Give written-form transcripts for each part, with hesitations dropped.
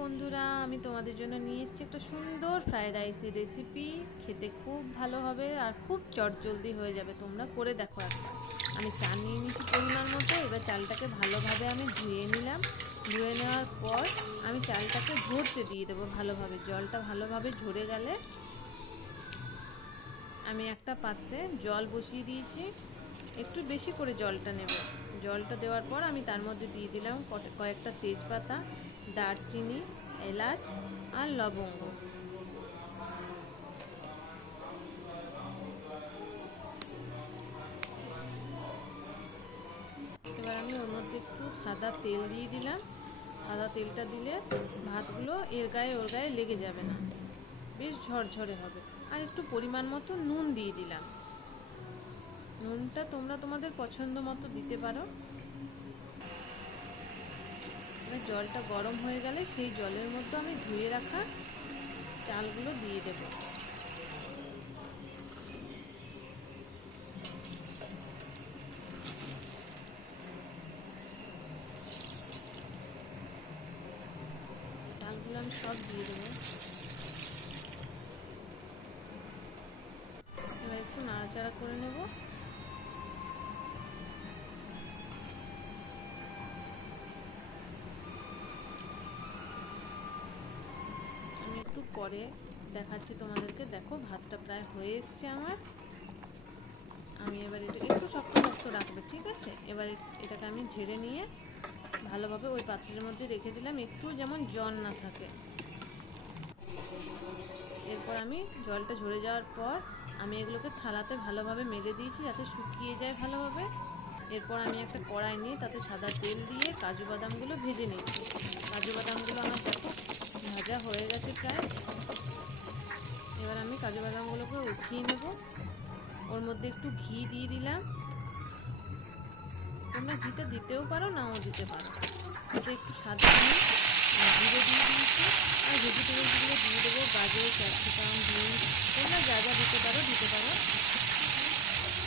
বন্ধুরা, আমি তোমাদের জন্য নিয়ে এসেছি একটা সুন্দর ফ্রাইড রাইসের রেসিপি। খেতে খুব ভালো হবে আর খুব চটজলদি হয়ে যাবে। তোমরা করে দেখো একবার। আমি চাল নিয়ে নিয়েছি পরিমাণ মতো। এবার চালটাকে ভালোভাবে আমি ধুয়ে নিলাম। ধুয়ে নেওয়ার পর আমি চালটাকে ঝরতে দিয়ে দেবো ভালোভাবে। জলটা ভালোভাবে ঝরে গেলে আমি একটা পাত্রে জল বসিয়ে দিয়েছি। একটু বেশি করে জলটা নেব। জলটা দেওয়ার পর আমি তার মধ্যে দিয়ে দিলাম কয়েকটা তেজপাতা, দারচিনি, এলাচ আর লবঙ্গ। এবার আমি ওর মধ্যে একটু সাদা তেল দিয়ে দিলাম। সাদা তেলটা দিলে ভাতগুলো এর গায়ে ওর গায়ে লেগে যাবে না, বেশ ঝরঝরে হবে। আর একটু পরিমাণ মতো নুন দিয়ে দিলাম। নুনটা তোমরা তোমাদের পছন্দ মতো দিতে পারো। এবার জলটা গরম হয়ে গেলে সেই জলের মধ্যে আমি ধুয়ে রাখা চালগুলো দিয়ে দেব। চালগুলো আমি সব দিয়ে দেবো। এবার একটু নাড়াচাড়া করে নেব। আমি একটু পরে দেখাচ্ছি তোমাদেরকে। দেখো ভাতটা প্রায় হয়ে এসছে আমার। আমি এবার এটা একটু শক্ত শক্ত রাখবে, ঠিক আছে? এবার এটাকে আমি ঝেড়ে নিয়ে ভালোভাবে ওই পাত্রের মধ্যে রেখে দিলাম, একটু যেমন জল না থাকে। এরপর আমি জলটা ঝরে যাওয়ার পর আমি এগুলোকে থালাতে ভালোভাবে মেলে দিয়েছি যাতে শুকিয়ে যায় ভালোভাবে। এরপর আমি একটা কড়াই নিয়ে তাতে সাদা তেল দিয়ে কাজু বাদামগুলো ভেজে নিচ্ছি। কাজু বাদামগুলো আমার দেখো ভাজা হয়ে গেছে প্রায়। এবার আমি কাজু বাদামগুলোকে উঠিয়ে নেব। ওর মধ্যে একটু ঘি দিয়ে দিলাম। তোমরা ঘিটা দিতেও পারো, নাও দিতে পারো। এটা একটু সাদা আমি জিরে দিয়ে দিয়েছি। আর ভেজিটেবলসগুলো দিয়ে দেবো, গাজর, ক্যাপসিকাম, বিনস, তোমরা যা যা দিতে পারো দিতে পারো।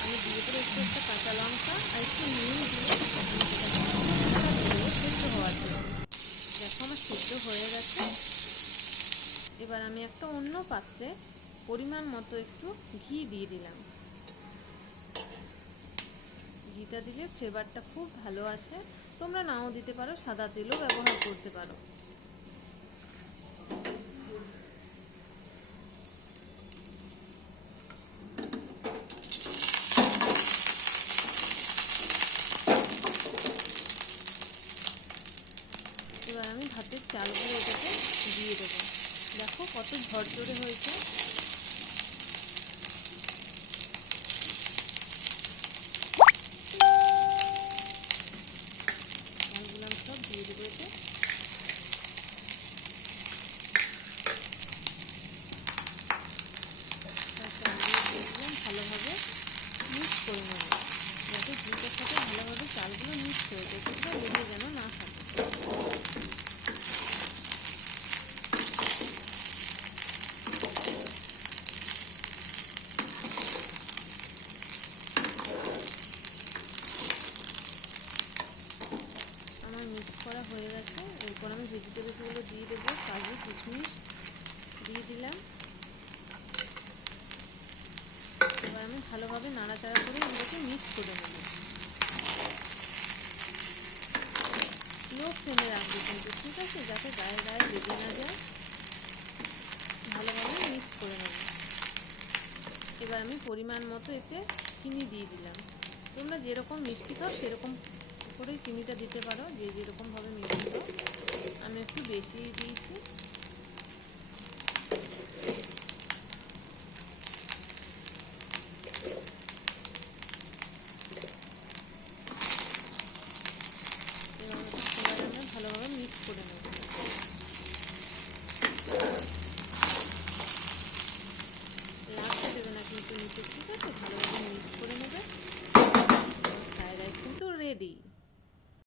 আমি দিয়ে দেবো একটু একটা কাঁচা লঙ্কা আর একটু নুন দিয়ে সেদ্ধ হওয়ার জন্য। দেখো আমার সেদ্ধ হয়ে গেছে। এবার আমি একটা অন্য পাত্রে পরিমাণ মতো একটু ঘি দিয়ে দিলাম। ঘিটা দিলে ফ্লেভারটা খুব ভালো আসে। তোমরা নাও দিতে পারো, সাদা তেলও ব্যবহার করতে পারো। এবার আমি ভাতের চালগুলো এটাতে দিয়ে দেবো। দেখো কত ঝরঝরে হয়েছে। চালগুলো আমি সব দিয়ে দেবো এতে। চালগুলো দিয়ে দিলাম, ভালোভাবে মিক্স করে নেব যাতে ঘিটার সাথে ভালোভাবে চালগুলো মিক্স হয়ে যায়, তোমরা লেগে যেন না থাকে। আমার মিক্স করা হয়ে গেছে। এরপর আমি ভেজিটেবলসগুলো দিয়ে দেবো। কাজু, কিশমিশ দিয়ে দিলাম। এবার আমি ভালোভাবে নাড়াচাড়া করে এগুলোকে মিক্স করে নেব। লো ফ্লেমে রাখবো কিন্তু, ঠিক আছে? যাতে গায়ে গায়ে লেগে না যায়। ভালোভাবে মিক্স করে নেব। এবার আমি পরিমাণ মতো এতে চিনি দিয়ে দিলাম। তোমরা যেরকম মিষ্টি খাও সেরকম করেই চিনিটা দিতে পারো, যে যেরকমভাবে মিষ্টি খাও। আমি একটু বেশি দিয়েছি।